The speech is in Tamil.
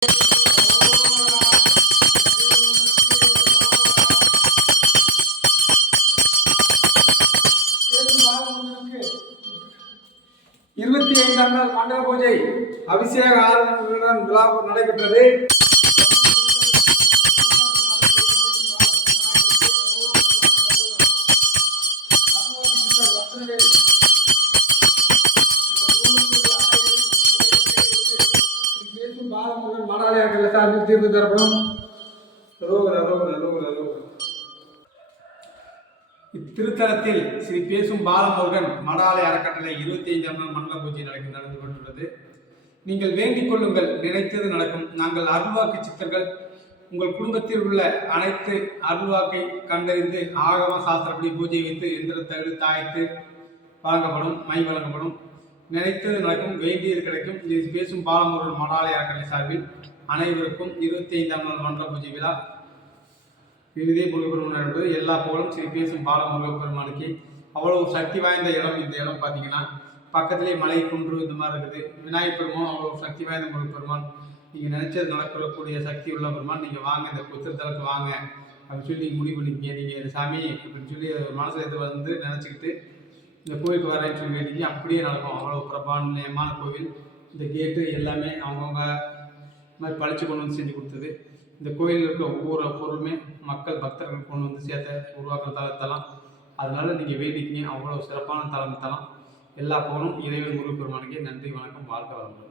25ஆம் நாள் மண்டல பூஜை அபிஷேக ஆராதனையுடன் விழா நடைபெற்றது. பாலமுருகன் மடாலயர்கள் சார்பில் தீர்வு தரப்படும். இத்திருத்தலத்தில் ஸ்ரீ பேசும் பாலமுருகன் மடாலய அறக்கட்டளை 25ஆம் நாள் மண்டல பூஜை நடந்து கொண்டுள்ளது. நீங்கள் வேண்டிக் கொள்ளுங்கள், நினைத்தது நடக்கும். நாங்கள் அருள்வாக்கு சித்தர்கள். உங்கள் குடும்பத்தில் உள்ள அனைத்து அருள்வாக்கை கண்டறிந்து ஆகம சாஸ்திரப்படி பூஜை வைத்து எந்திர தகுதி தாய்த்து வழங்கப்படும். மை வழங்கப்படும். நினைத்தது நடக்கும், வேண்டியது கிடைக்கும். இது பேசும் பாலமுருகன் மடாலய அறக்கட்டளை சார்பில் அனைவருக்கும் 25ஆம் நாள் மண்டல பூஜை விழா இதே முருகப்பெருமான் என்பது எல்லா புகழும் ஸ்ரீ பேசும் பாலமுருகப் பெருமானுக்கு. அவ்வளவு சக்தி வாய்ந்த இடம் இந்த இடம். பார்த்தீங்கன்னா பக்கத்திலே மலை குன்று இந்த மாதிரி இருக்குது. விநாயகப் பெருமான் அவ்வளவு சக்தி வாய்ந்த முருகப்பெருமான். நீங்கள் நினைச்சது நடக்கக்கூடிய சக்தி உள்ள பெருமான். நீங்கள் வாங்க, இந்த திருத்தலத்துக்கு வாங்க அப்படின்னு சொல்லி முடிவு பண்ணிக்கிங்க. நீங்கள் சாமி அப்படின்னு சொல்லி மனசில் இது வந்து நினச்சிக்கிட்டு இந்த கோயிலுக்கு வரேன்னு சொல்லி வேண்டிங்க, அப்படியே நடக்கும். அவ்வளோ பிரபாண்டியமான கோவில். இந்த கேட்டு எல்லாமே அவங்கவுங்க மாதிரி பழிச்சு கொண்டு வந்து செஞ்சு கொடுத்தது. இந்த கோயிலில் இருக்கிற ஒவ்வொரு பொருளுமே மக்கள் பக்தர்கள் கொண்டு வந்து சேர்த்த உருவாக்குற தலம். அதனால நீங்கள் வேண்டிக்கிங்க. அவ்வளோ சிறப்பான தலம். எல்லா புகழும் இறைவன் முருகப்பெருமானுக்கே. நன்றி, வணக்கம், வாழ்க வளமுடன்.